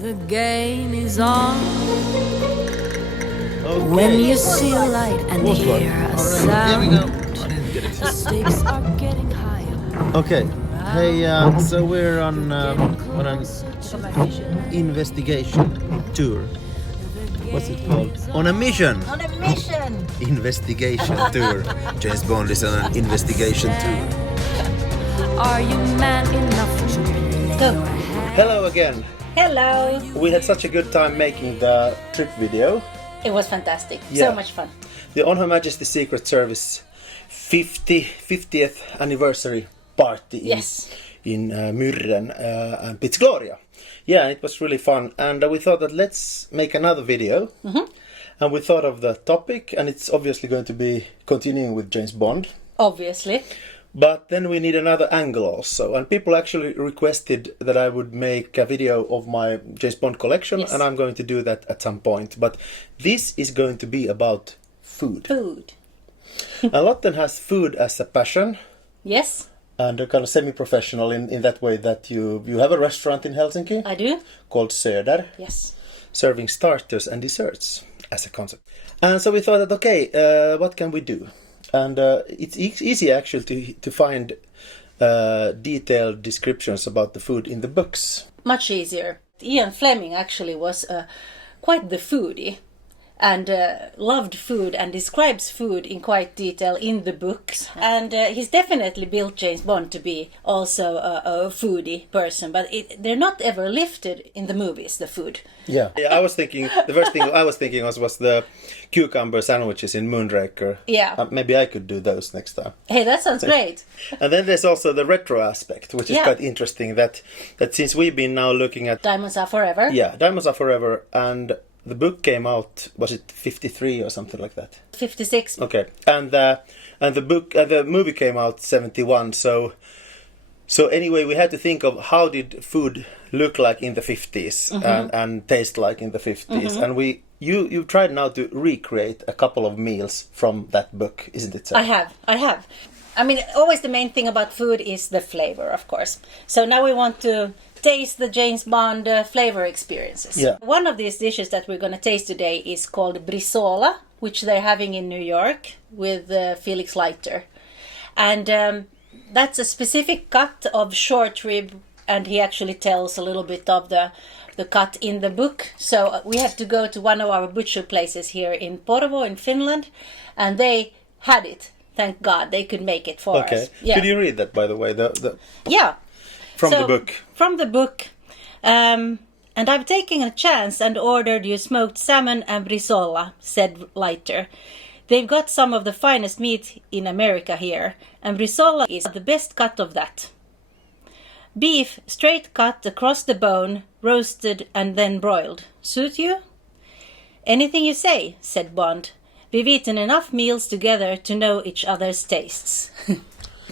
The game is on. Okay. When you see a light and hear a sound, Here we go. I didn't get it. the stakes are getting higher. Okay. Hey, so we're on an investigation tour. What's it called? On a mission. On a mission. Investigation tour. James Bond is on an investigation tour. Are you man enough to play? Go. Hello again. Hello. We had such a good time making the trip video. It was fantastic. Yeah. So much fun. The On Her Majesty's Secret Service 50th anniversary party in Myrren and Piz Gloria. Yeah, it was really fun, and we thought that let's make another video. And we thought of the topic, and it's obviously going to be continuing with James Bond. Obviously. But then we need another angle also, and people actually requested that I would make a video of my James Bond collection, and I'm going to do that at some point. But this is going to be about food. Food. And Lotten has food as a passion. Yes. And a kind of semi-professional in that way that you have a restaurant in Helsinki. I do. Called Söder. Yes. Serving starters and desserts as a concept. And so we thought that, okay, what can we do? And it's easy actually to find detailed descriptions about the food in the books. Much easier. Ian Fleming actually was quite the foodie and loved food and describes food in quite detail in the books. And he's definitely built James Bond to be also a foodie person, but they're not ever lifted in the movies, the food. Yeah, I was thinking, the first thing I was thinking was the cucumber sandwiches in Moonraker. Yeah. Maybe I could do those next time. Hey, that sounds great. And then there's also the retro aspect, which is quite interesting, that since we've been now looking at... Diamonds Are Forever. Yeah, Diamonds Are Forever, and the book came out, was it 53 or something like that? 56. Okay, and the movie came out 71, so anyway, we had to think of how did food look like in the 50s and taste like in the 50s, and you tried now to recreate a couple of meals from that book, isn't it so? I have. I mean, always the main thing about food is the flavor, of course. So now we want to taste the James Bond flavor experiences. Yeah. One of these dishes that we're going to taste today is called brizola, which they're having in New York with Felix Leiter. And that's a specific cut of short rib, and he actually tells a little bit of the cut in the book. So we have to go to one of our butcher places here in Porvoo in Finland, and they had it. Thank God they could make it for us. Okay. Yeah. Could you read that, by the way? Yeah. From the book. From the book. And I've taken a chance and ordered you smoked salmon and brizola, said Leiter. They've got some of the finest meat in America here, and brizola is the best cut of that. Beef, straight cut across the bone, roasted and then broiled. Suit you? Anything you say, said Bond. We've eaten enough meals together to know each other's tastes.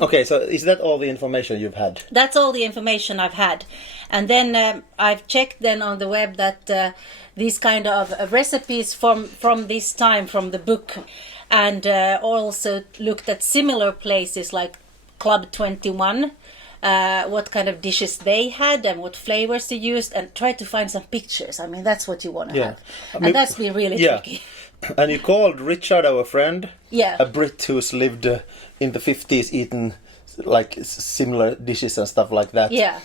Okay, so is that all the information you've had? That's all the information I've had. And then I've checked then on the web that these kind of recipes from this time, from the book, and also looked at similar places like Club 21, what kind of dishes they had and what flavors they used, and tried to find some pictures. I mean, that's what you want to have. And that's been really tricky. And you called Richard, our friend, a Brit who's lived in the 50s, eaten like similar dishes and stuff like that. Yeah.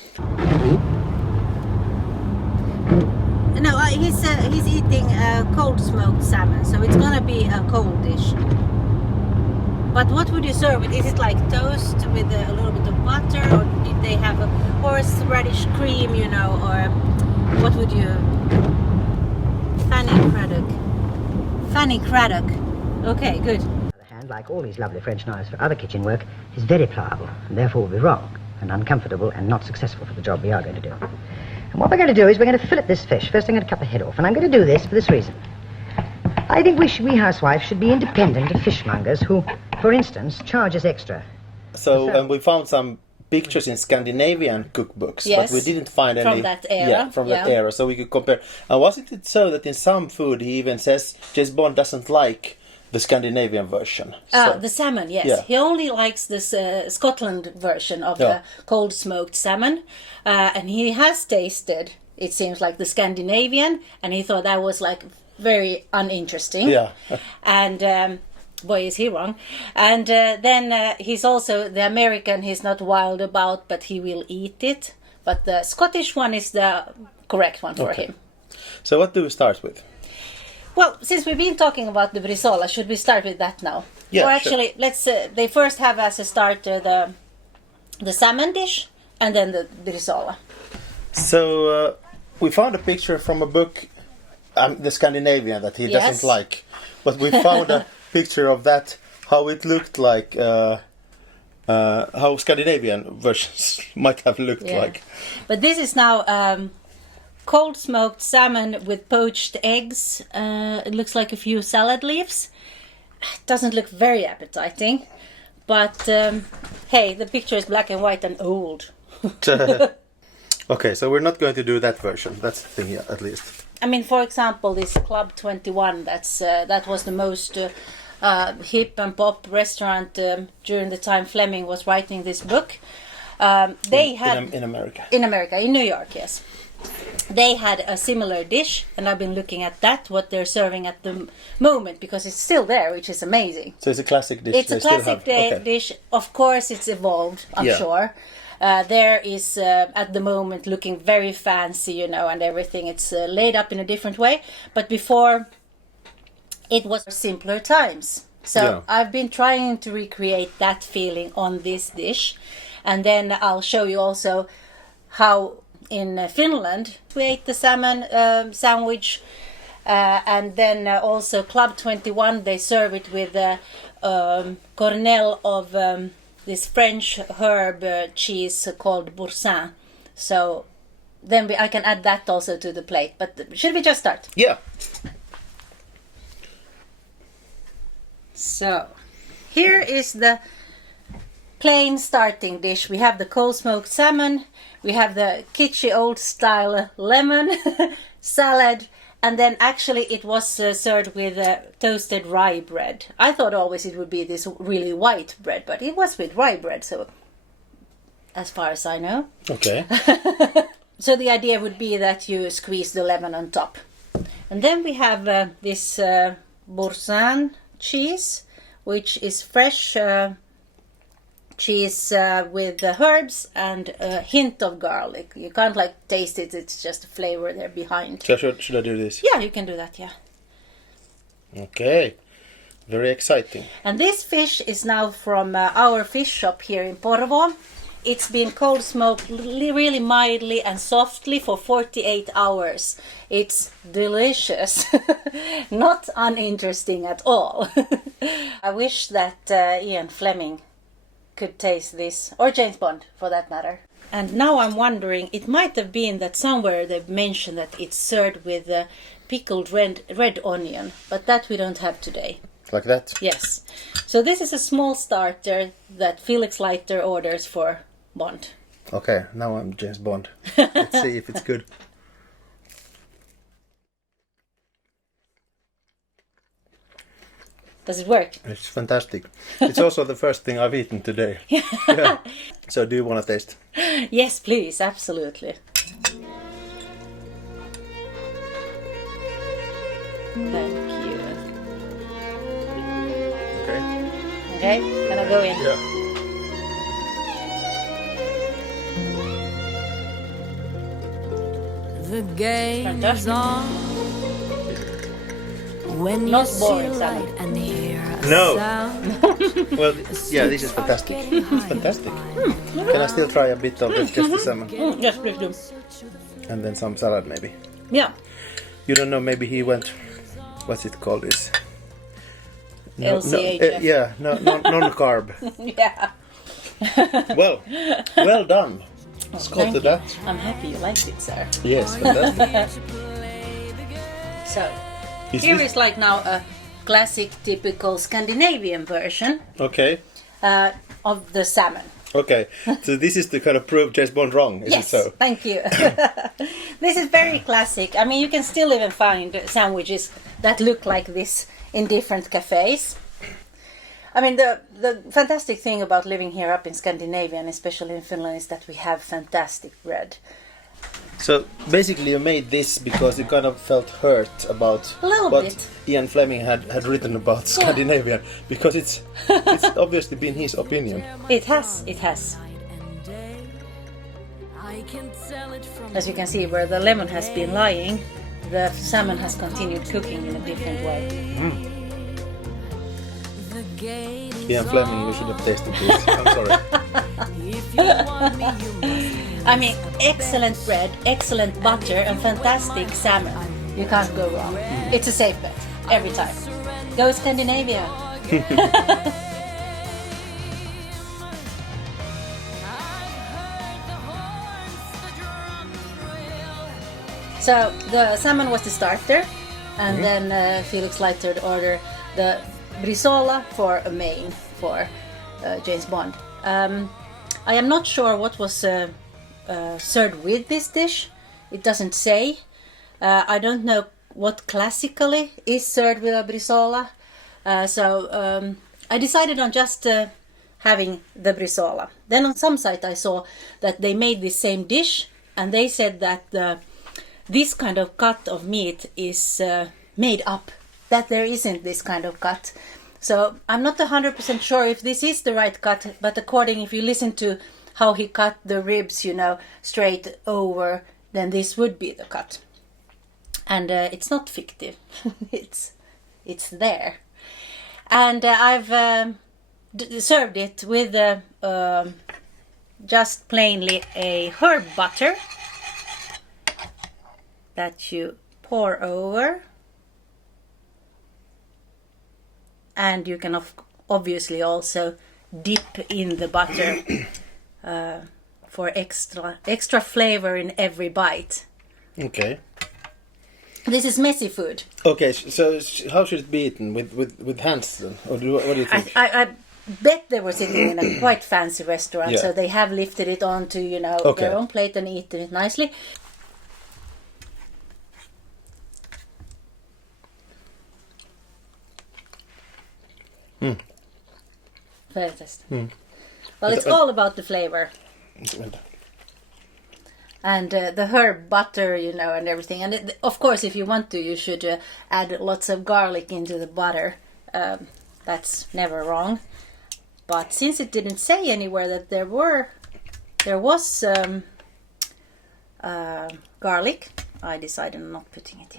No, he's eating cold smoked salmon, so it's gonna be a cold dish. But what would you serve it? Is it like toast with a little bit of butter, or did they have a horseradish cream, or what would you? Fanny Craddock. Okay, good. On the other hand, like all these lovely French knives for other kitchen work, is very pliable and therefore will be wrong and uncomfortable and not successful for the job we are going to do. And what we're going to do is we're going to fillet this fish. First I'm going to cut the head off, and I'm going to do this for this reason. I think we housewives should be independent of fishmongers who, for instance, charge us extra. So we found some pictures in Scandinavian cookbooks, but we didn't find any from that era. That era, so we could compare. And wasn't it so that in some food he even says James Bond doesn't like the Scandinavian version? The salmon, yes. Yeah. He only likes this Scotland version of the cold smoked salmon, and he has tasted it seems like the Scandinavian, and he thought that was like very uninteresting. Yeah. And boy, is he wrong. And then he's also the American. He's not wild about, but he will eat it. But the Scottish one is the correct one for him. So what do we start with? Well, since we've been talking about the brizola, should we start with that now? Yeah, or actually, let's. They first have as a starter the salmon dish, and then the brizola. So we found a picture from a book, the Scandinavian, that he doesn't like. But we found a picture of that, how it looked like, how Scandinavian versions might have looked like. But this is now cold smoked salmon with poached eggs. It looks like a few salad leaves. It doesn't look very appetizing. But hey, the picture is black and white and old. Okay, so we're not going to do that version. That's the thing, at least. I mean, for example, this Club 21, that was the most hip and pop restaurant during the time Fleming was writing this book. They had in America. In America, in New York, yes. They had a similar dish, and I've been looking at that, what they're serving at the moment, because it's still there, which is amazing. So it's a classic dish. It's a classic dish. Of course, it's evolved, I'm sure. There is, at the moment, looking very fancy, and everything. It's laid up in a different way. But before, it was simpler times. So I've been trying to recreate that feeling on this dish. And then I'll show you also how in Finland we ate the salmon sandwich. And then also Club 21, they serve it with a cornel of this French herb cheese called boursin. So then I can add that also to the plate. But should we just start? Yeah. So here is the plain starting dish. We have the cold smoked salmon. We have the kitschy old style lemon salad. And then actually it was served with toasted rye bread. I thought always it would be this really white bread, but it was with rye bread, so as far as I know. Okay. So the idea would be that you squeeze the lemon on top. And then we have this boursin cheese, which is fresh cheese with herbs and a hint of garlic. You can't taste it, it's just a flavor there behind. So should I do this? Yeah, you can do that, yeah. Okay, very exciting. And this fish is now from our fish shop here in Porvoo. It's been cold smoked really mildly and softly for 48 hours. It's delicious. Not uninteresting at all. I wish that Ian Fleming could taste this, or James Bond for that matter. And now I'm wondering, it might have been that somewhere they've mentioned that it's served with pickled red onion, but that we don't have today. Like that? Yes. So this is a small starter that Felix Leiter orders for Bond. Okay, now I'm James Bond. Let's see if it's good. Does it work? It's fantastic. It's also the first thing I've eaten today. Yeah. So do you want to taste? Yes, please, absolutely. Thank you. Okay. Okay, can I go in? Yeah. The game is Fantastic. on. When Not you boring, see Sally. light and hear a No. sound, Well, yeah, this is fantastic. It's fantastic. Can I still try a bit of just the salmon? Yes, please do. And then some salad maybe. Yeah. You don't know, maybe he went, what's it called this? LCHF. Yeah, non-carb. Yeah. Well done. Let's go Thank to you. that. I'm happy you liked it, sir. Yes, fantastic. So, Is here this- is like now a classic, typical Scandinavian version Okay, of the salmon. okay. So this is to kind of prove James Bond wrong, is Yes, it so? thank you. This is very classic. I mean, you can still even find sandwiches that look like this in different cafes. I mean, the fantastic thing about living here up in Scandinavia, and especially in Finland, is that we have fantastic bread. So basically, you made this because you kind of felt hurt about A little what bit. Ian Fleming had written about Scandinavia, because it's obviously been his opinion. It has. As you can see, where the lemon has been lying, the salmon has continued cooking in a different way. Ian Fleming, you should have tasted this. I'm sorry. I mean, excellent bread, excellent butter, and fantastic salmon. You can't go wrong. It's a safe bet every time. Go Scandinavia! So the salmon was the starter, and then Felix Leiter ordered the brizola for a main for James Bond. I am not sure what was served with this dish. It doesn't say. I don't know what classically is served with a brizola. So I decided on just having the brizola. Then on some site I saw that they made the same dish, and they said that this kind of cut of meat is made up, that there isn't this kind of cut. So I'm not 100% sure if this is the right cut, but if you listen to how he cut the ribs, straight over, then this would be the cut. And it's not fictive. it's there. And I've served it with just plainly a herb butter that you pour over. And you can obviously also dip in the butter for extra flavor in every bite. Okay. This is messy food. Okay, so how should it be eaten? With hands then? Or what do you think? I bet they were sitting in a quite fancy restaurant, so they have lifted it onto their own plate and eaten it nicely. Well, it's all about the flavor. And the herb butter, and everything. And of course, if you want to, you should add lots of garlic into the butter. That's never wrong. But since it didn't say anywhere that there was garlic, I decided on not putting it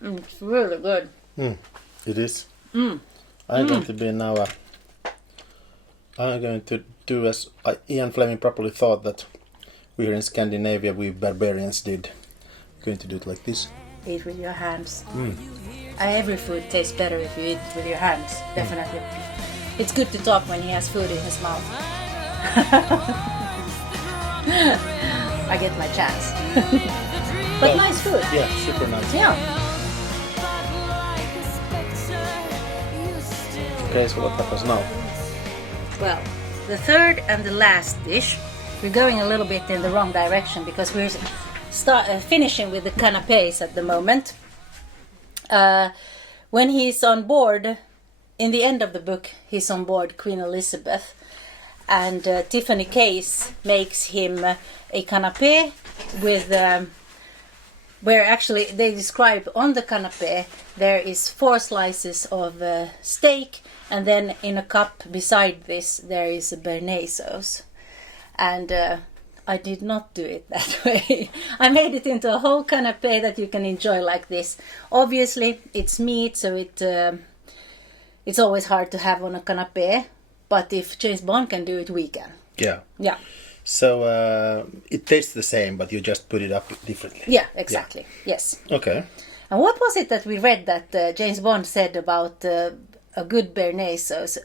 in. It's really good. It is. I'm going to be now. I'm going to do as Ian Fleming probably thought that we here in Scandinavia, we barbarians did. I'm going to do it like this. Eat with your hands. Every food tastes better if you eat with your hands. Definitely. It's good to talk when he has food in his mouth. I get my chance. But nice food. Yeah, super nice. Yeah. Okay, so what happens now? Well, the third and the last dish, we're going a little bit in the wrong direction because we're finishing with the canapes at the moment. When he's on board, in the end of the book, he's on board Queen Elizabeth, and Tiffany Case makes him a canapé with where actually they describe on the canapé there is 4 slices of steak, and then in a cup beside this there is a béarnaise sauce. And I did not do it that way. I made it into a whole canapé that you can enjoy like this. Obviously it's meat, so it's always hard to have on a canapé, but if James Bond can do it, we can. Yeah. So it tastes the same, but you just put it up differently. Yeah, exactly. Yeah. Yes. Okay. And what was it that we read that James Bond said about a good béarnaise sauce?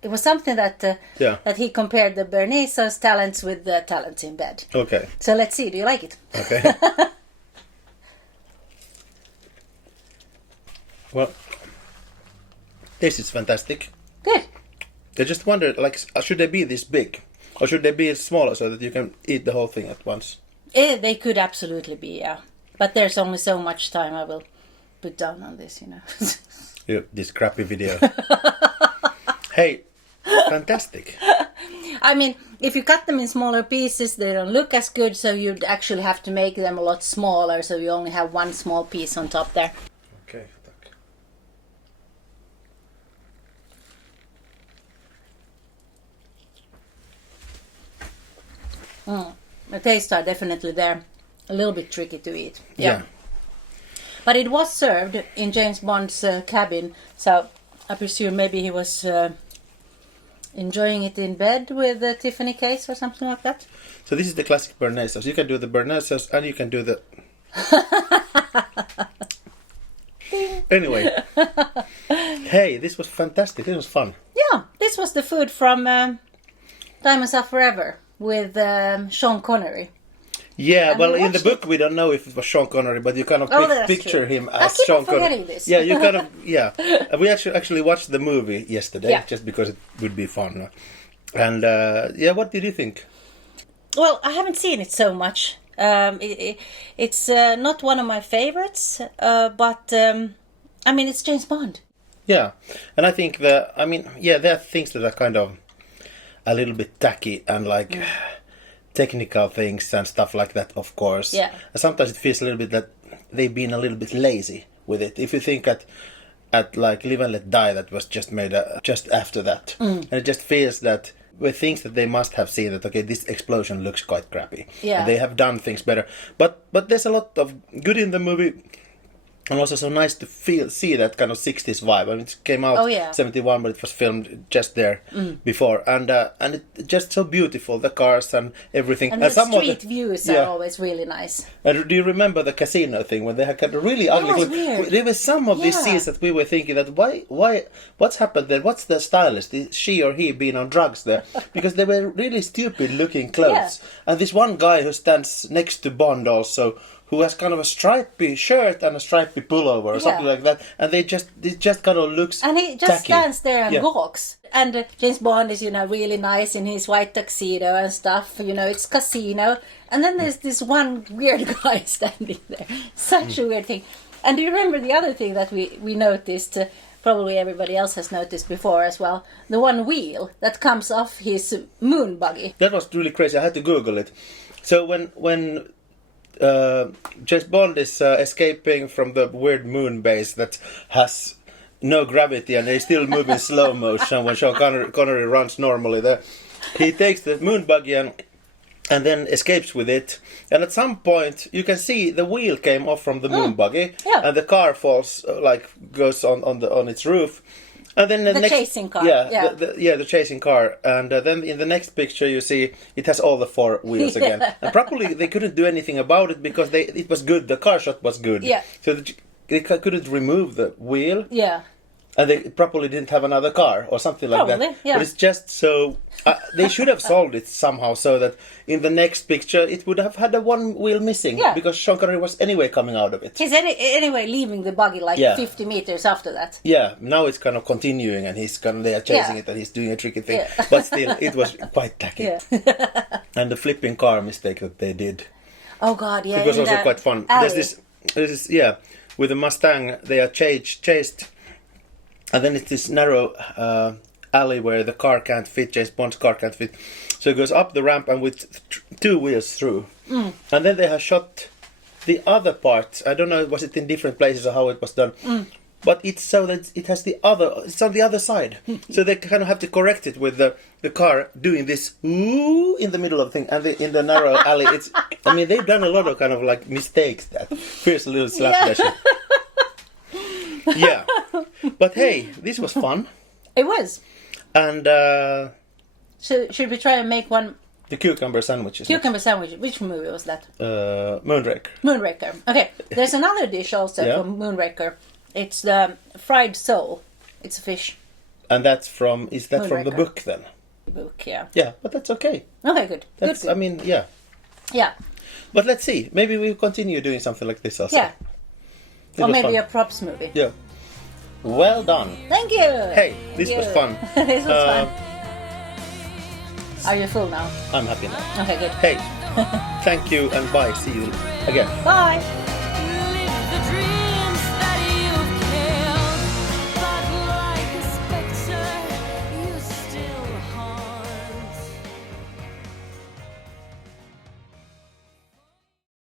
It was something that that he compared the béarnaise sauce talents with the talents in bed. Okay. So let's see. Do you like it? Okay. Well, this is fantastic. Good. I just wondered, should they be this big? Or should they be smaller so that you can eat the whole thing at once? They could absolutely be, yeah. But there's only so much time I will put down on this, This crappy video. Hey, fantastic. I mean, if you cut them in smaller pieces, they don't look as good, so you'd actually have to make them a lot smaller, so you only have one small piece on top there. Okay, tack. The tastes are definitely there. A little bit tricky to eat. Yeah. But it was served in James Bond's cabin, so I presume maybe he was enjoying it in bed with the Tiffany case or something like that. So this is the classic Bernays sauce. You can do the Bernays sauce and you can do the... Anyway. Hey, this was fantastic. This was fun. Yeah, this was the food from Diamonds Are Forever with Sean Connery. Yeah, And well, we in the watched book we don't know if it was Sean Connery, but you kind of that's picture true. him I as keep Sean on Connery. forgetting this. Yeah, you kind of, yeah. We actually watched the movie yesterday, Yeah. just because it would be fun. And, yeah, what did you think? Well, I haven't seen it so much. It's not one of my favorites, but I mean, it's James Bond. Yeah, and I think there are things that are kind of a little bit tacky and like technical things and stuff like that, of course. Yeah. And sometimes it feels a little bit that they've been a little bit lazy with it. If you think at like Live and Let Die, that was just made just after that, and it just feels that with things that they must have seen that okay, this explosion looks quite crappy. Yeah. And they have done things better, but there's a lot of good in the movie. And also so nice to see that kind of 60s vibe. I mean, it came out 71, but it was filmed just there before. And it just so beautiful, the cars and everything. And the some street of views are always really nice. And do you remember the casino thing when they had kind of really ugly... was weird. There were some of these Yeah. scenes that we were thinking that what's happened there? What's the stylist? Is she or he been on drugs there? Because they were really stupid looking clothes. And this one guy who stands next to Bond also, who has kind of a stripy shirt and a stripy pullover or something like that, and it just kind of looks And he just tacky. stands there and gawks. And James Bond is, really nice in his white tuxedo and stuff. It's casino. And then there's this one weird guy standing there. Such a weird thing. And do you remember the other thing that we noticed? Probably everybody else has noticed before as well. The one wheel that comes off his moon buggy. That was really crazy. I had to Google it. So when James Bond is escaping from the weird moon base that has no gravity and they still move in slow motion when Sean Connery runs normally there. He takes the moon buggy and then escapes with it. And at some point you can see the wheel came off from the moon buggy and the car falls, goes on its roof. And then the next, chasing car. The chasing car. And then in the next picture you see it has all the four wheels again. And probably they couldn't do anything about it because it was good. The car shot was good. Yeah. So they couldn't remove the wheel. Yeah. And they probably didn't have another car or something like Probably, that. yeah. But it's just so... they should have solved it somehow so that in the next picture it would have had a one wheel missing. Yeah. Because Sean Connery was anyway coming out of it. He's anyway leaving the buggy 50 meters after that. Yeah, now it's kind of continuing and they are chasing it and he's doing a tricky thing. Yeah. But still, it was quite tacky. Yeah. And the flipping car mistake that they did. Oh God, yeah. It was in also the quite fun. alley. There's this, with the Mustang, they are chased. And then it's this narrow alley where the car can't fit, James Bond's car can't fit. So it goes up the ramp and with two wheels through. And then they have shot the other part. I don't know, was it in different places or how it was done. But it's so that it has it's on the other side. So they kind of have to correct it with the car doing this ooh in the middle of the thing. And in the narrow alley, they've done a lot of kind of like mistakes that. Here's a little slapdash. Yeah. But hey, this was fun. It was. And Should we try and make one the cucumber sandwiches. cucumber sandwich? Which movie was that? Moonraker. Moonraker. Okay, there's another dish also from Moonraker. It's the fried sole. It's a fish. And that's from from the Moonraker. book then? Book, yeah. Yeah, but that's okay. Okay, good. That's Good. yeah. Yeah. But let's see. Maybe we'll continue doing something like this also. Yeah. It Or was maybe fun. a props movie. Yeah. Well done. Thank you. Hey, this Thank was you. fun. This was fun. Are you full now? I'm happy now. Okay, good. Hey, thank you and bye. See you again. Bye.